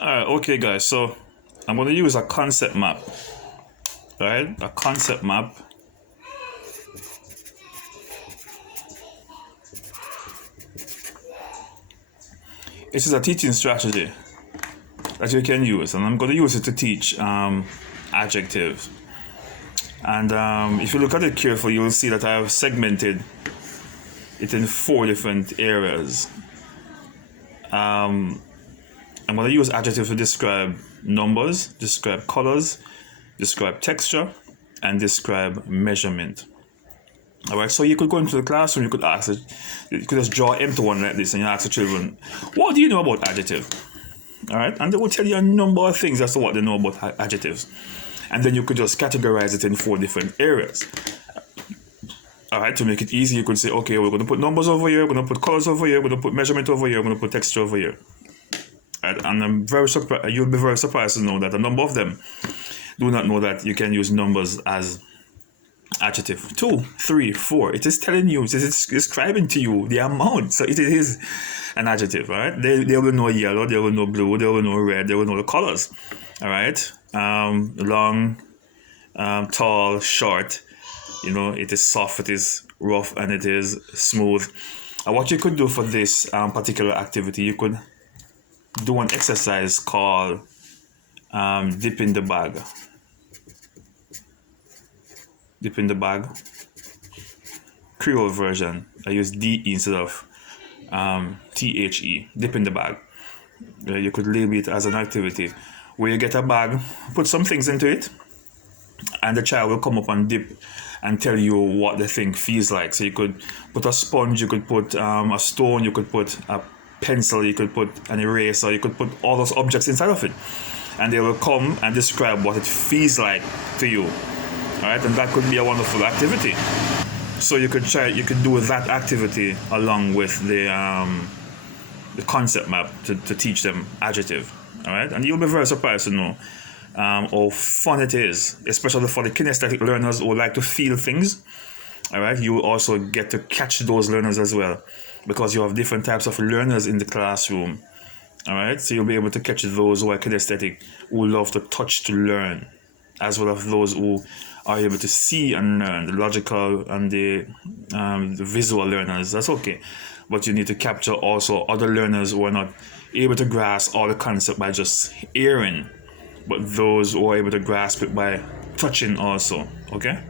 Okay, guys. So I'm going to use a concept map. Right, a concept map. This is a teaching strategy that you can use, and I'm going to use it to teach adjectives. And if you look at it carefully, you will see that I have segmented it in 4 different areas. I'm going to use adjectives to describe numbers, describe colors, describe texture, and describe measurement. All right, so you could go into the classroom, you could just draw empty one like this, and you ask the children, what do you know about adjective? All right, and they will tell you a number of things as to what they know about adjectives. And then you could just categorize it in 4 different areas. All right, to make it easy, you could say, okay, we're going to put numbers over here, we're going to put colors over here, we're going to put measurement over here, we're going to put texture over here. Right, and I'm very surprised, you'll be very surprised to know that a number of them do not know that you can use numbers as adjective. 2, 3, 4. It is telling you, it is describing to you the amount. So it is an adjective, right? They will know yellow, they will know blue, they will know red, they will know the colors. All right. Long, tall, short. You know, it is soft, it is rough, and it is smooth. And what you could do for this particular activity, you could do an exercise called dip in the bag. Dip in the bag. Creole version. I use D instead of THE. Dip in the bag. You could label it as an activity where you get a bag, put some things into it, and the child will come up and dip and tell you what the thing feels like. So you could put a sponge, you could put a stone, you could put a pencil, you could put an eraser, you could put all those objects inside of it, and they will come and describe what it feels like to you. All right, and that could be a wonderful activity. So you could do that activity along with the concept map to teach them adjective. All right, and you'll be very surprised to know how fun it is, especially for the kinesthetic learners who like to feel things. All right, you will also get to catch those learners as well, because you have different types of learners in the classroom. All right, so you'll be able to catch those who are kinesthetic, who love to touch to learn, as well as those who are able to see and learn, the logical and the visual learners. That's okay, but you need to capture also other learners who are not able to grasp all the concept by just hearing, but those who are able to grasp it by touching also. Okay.